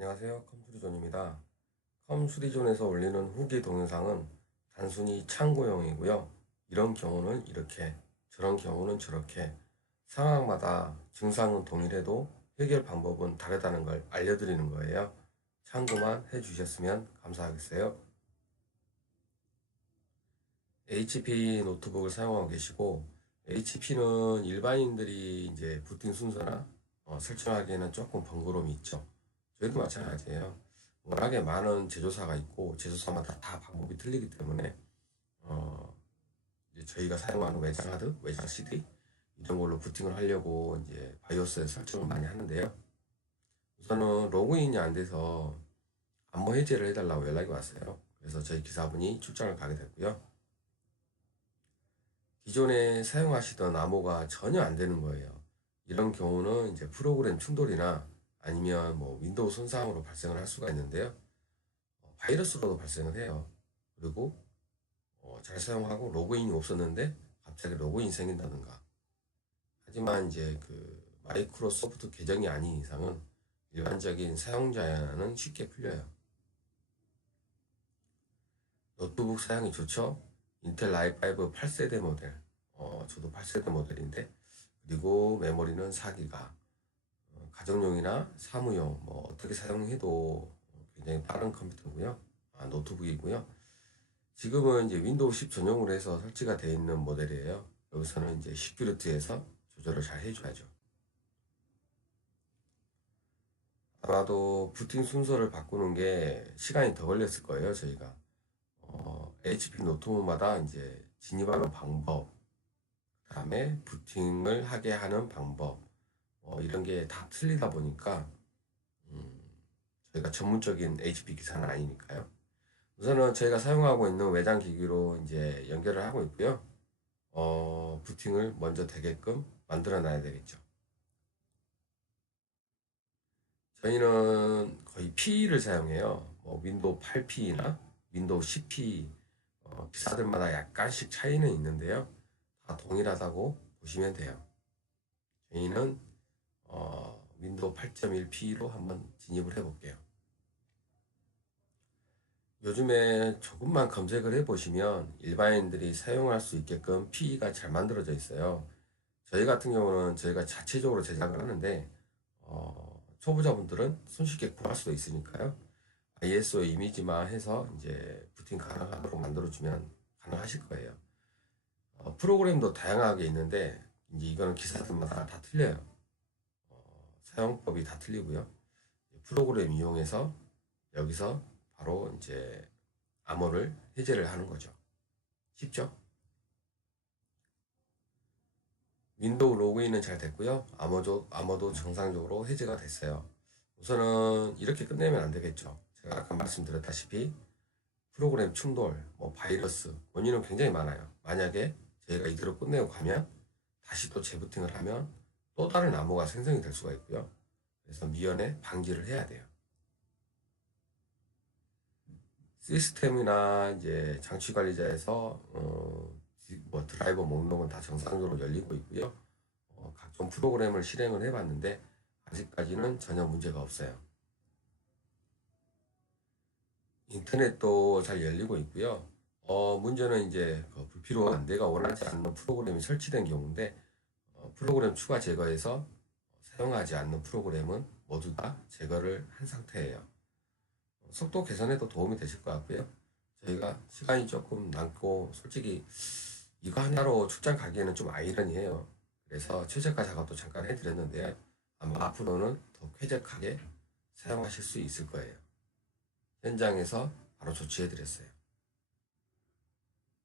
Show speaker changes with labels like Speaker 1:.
Speaker 1: 안녕하세요. 컴수리존입니다. 컴수리존에서 올리는 후기 동영상은 단순히 참고용이고요. 이런 경우는 이렇게, 저런 경우는 저렇게 상황마다 증상은 동일해도 해결 방법은 다르다는 걸 알려드리는 거예요. 참고만 해주셨으면 감사하겠어요. HP 노트북을 사용하고 계시고 HP는 일반인들이 이제 부팅 순서나 어, 설정하기에는 조금 번거로움이 있죠. 저희도 마찬가지예요. 워낙에 많은 제조사가 있고 제조사마다 다 방법이 틀리기 때문에 어, 이제 저희가 사용하는 외장 하드, 외장 CD 이런 걸로 부팅을 하려고 이제 바이오스에 설정을 많이 하는데요. 우선은 로그인이 안 돼서 암호 해제를 해달라고 연락이 왔어요. 그래서 저희 기사분이 출장을 가게 됐고요. 기존에 사용하시던 암호가 전혀 안 되는 거예요. 이런 경우는 이제 프로그램 충돌이나 아니면 뭐 윈도우 손상으로 발생을 할 수가 있는데요. 어, 바이러스로도 발생을 해요. 그리고 어, 잘 사용하고 로그인이 없었는데 갑자기 로그인이 생긴다든가. 하지만 이제 그 마이크로소프트 계정이 아닌 이상은 일반적인 사용자는 쉽게 풀려요. 노트북 사용이 좋죠? 인텔 i5 8세대 모델. 어, 저도 8세대 모델인데. 그리고 메모리는 4기가. 어, 가정용이나 사무용, 뭐 어떻게 사용해도 굉장히 빠른 컴퓨터고요. 아, 노트북이고요. 지금은 이제 윈도우 10 전용으로 해서 설치가 되어 있는 모델이에요. 여기서는 이제 시큐리티에서 조절을 잘 해줘야죠. 아마도 부팅 순서를 바꾸는 게 시간이 더 걸렸을 거예요, 저희가. 어, HP 노트북마다 이제 진입하는 방법, 그 다음에 부팅을 하게 하는 방법, 어, 이런 게 다 틀리다 보니까, 음, 저희가 전문적인 HP 기사는 아니니까요. 우선은 저희가 사용하고 있는 외장 기기로 이제 연결을 하고 있고요. 어, 부팅을 먼저 되게끔 만들어 놔야 되겠죠. 저희는 거의 P를 사용해요. 뭐 윈도우 8P나 윈도우 10P 어, 기사들마다 약간씩 차이는 있는데요. 다 동일하다고 보시면 돼요. 저희는 어, 윈도우 8.1P로 한번 진입을 해볼게요. 요즘에 조금만 검색을 해보시면 일반인들이 사용할 수 있게끔 P가 잘 만들어져 있어요. 저희 같은 경우는 저희가 자체적으로 제작을 하는데 어, 초보자분들은 손쉽게 구할 수도 있으니까요. ISO 이미지만 해서 이제 부팅 가능하도록 만들어주면 가능하실 거예요. 어, 프로그램도 다양하게 있는데 이제 이거는 기사들마다 다 틀려요. 어, 사용법이 다 틀리고요. 프로그램 이용해서 여기서 바로 이제 암호를 해제를 하는 거죠. 쉽죠? 윈도우 로그인은 잘 됐고요. 암호도, 암호도 정상적으로 해제가 됐어요. 우선은 이렇게 끝내면 안 되겠죠. 제가 아까 말씀드렸다시피 프로그램 충돌, 뭐 바이러스 원인은 굉장히 많아요. 만약에 저희가 이대로 끝내고 가면 다시 또 재부팅을 하면 또 다른 암호가 생성이 될 수가 있고요. 그래서 미연에 방지를 해야 돼요. 시스템이나 이제 장치 관리자에서 어, 뭐 드라이버 목록은 다 정상적으로 열리고 있고요. 어, 각종 프로그램을 실행을 해봤는데 아직까지는 전혀 문제가 없어요. 인터넷도 잘 열리고 있고요. 어, 문제는 이제 그 불필요한 내가 원하지 않는 프로그램이 설치된 경우인데 어, 프로그램 추가 제거해서 사용하지 않는 프로그램은 모두 다 제거를 한 상태예요. 속도 개선에도 도움이 되실 것 같고요. 저희가 시간이 조금 남고 솔직히 이거 하나로 출장 가기에는 좀 아이러니해요. 그래서 최저가 작업도 잠깐 해드렸는데 아마 앞으로는 더 쾌적하게 사용하실 수 있을 거예요. 현장에서 바로 조치해드렸어요.